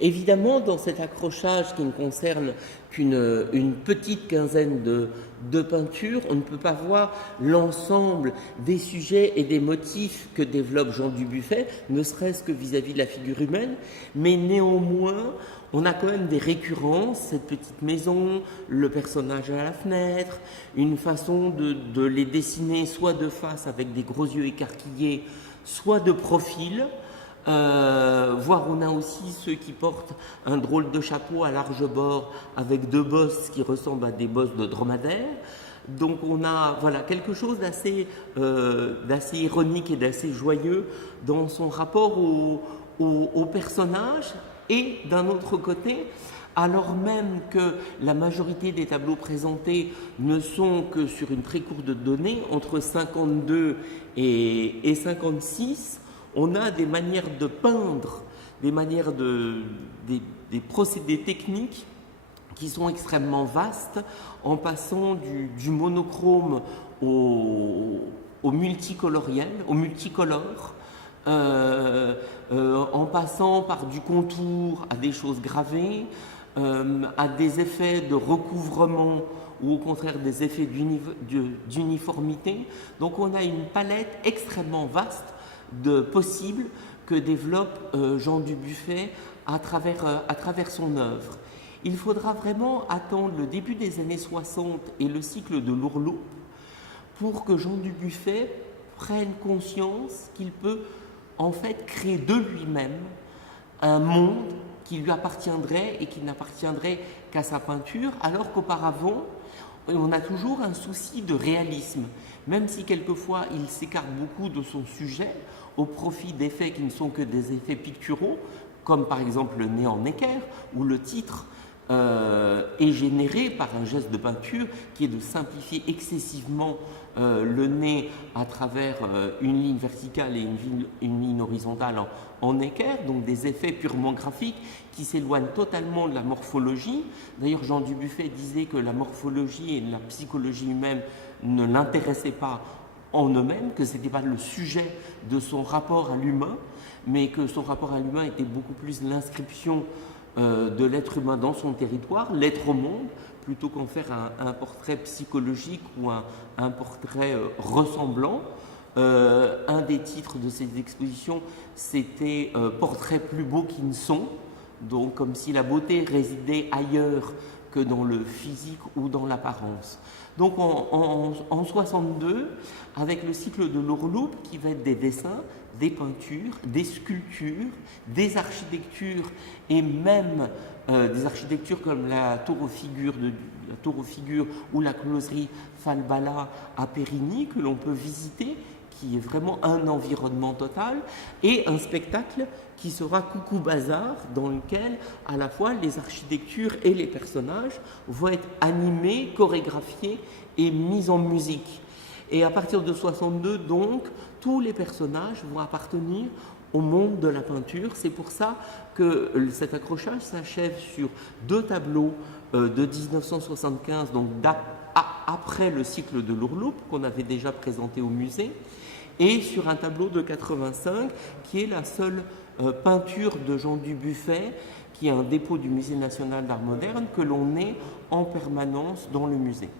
Évidemment, dans cet accrochage qui ne concerne qu'une petite quinzaine de peintures, on ne peut pas voir l'ensemble des sujets et des motifs que développe Jean Dubuffet, ne serait-ce que vis-à-vis de la figure humaine, mais néanmoins, on a quand même des récurrences, cette petite maison, le personnage à la fenêtre, une façon de les dessiner soit de face avec des gros yeux écarquillés, soit de profil. Voire on a aussi ceux qui portent un drôle de chapeau à large bord avec deux bosses qui ressemblent à des bosses de dromadaire. Donc on a voilà, quelque chose d'assez ironique et d'assez joyeux dans son rapport au personnage. Et d'un autre côté, alors même que la majorité des tableaux présentés ne sont que sur une très courte donnée, entre 52 et 56, on a des manières de peindre, des manières des procédés techniques qui sont extrêmement vastes, en passant du monochrome au multicoloriel, au multicolore, en passant par du contour à des choses gravées, à des effets de recouvrement ou au contraire des effets d'uniformité. Donc on a une palette extrêmement vaste de possibles que développe Jean Dubuffet à travers son œuvre. Il faudra vraiment attendre le début des années 60 et le cycle de l'Ourloupe pour que Jean Dubuffet prenne conscience qu'il peut en fait créer de lui-même un monde qui lui appartiendrait et qui n'appartiendrait qu'à sa peinture, alors qu'auparavant, on a toujours un souci de réalisme, même si quelquefois il s'écarte beaucoup de son sujet au profit d'effets qui ne sont que des effets picturaux, comme par exemple le nez en équerre, où le titre est généré par un geste de peinture qui est de simplifier excessivement le nez à travers une ligne verticale et une ligne horizontale en équerre, donc des effets purement graphiques qui s'éloignent totalement de la morphologie. D'ailleurs, Jean Dubuffet disait que la morphologie et la psychologie humaine ne l'intéressaient pas en eux-mêmes, que ce n'était pas le sujet de son rapport à l'humain, mais que son rapport à l'humain était beaucoup plus l'inscription de l'être humain dans son territoire, l'être au monde, plutôt qu'en faire un portrait psychologique ou un portrait ressemblant. Un des titres de ces expositions, c'était Portraits plus beaux qu'ils ne sont, donc comme si la beauté résidait ailleurs que dans le physique ou dans l'apparence. Donc en 62, avec le cycle de l'Ourloupe, qui va être des dessins, des peintures, des sculptures, des architectures et même des architectures comme la tour aux figures ou la closerie Falbala à Périgny que l'on peut visiter, qui est vraiment un environnement total, et un spectacle qui sera Coucou Bazar, dans lequel à la fois les architectures et les personnages vont être animés, chorégraphiés et mis en musique. Et à partir de 62, donc, tous les personnages vont appartenir au monde de la peinture. C'est pour ça que cet accrochage s'achève sur deux tableaux de 1975, donc après le cycle de l'Ourloupe, qu'on avait déjà présenté au musée, et sur un tableau de 85, qui est la seule peinture de Jean Dubuffet, qui est un dépôt du Musée national d'art moderne, que l'on ait en permanence dans le musée.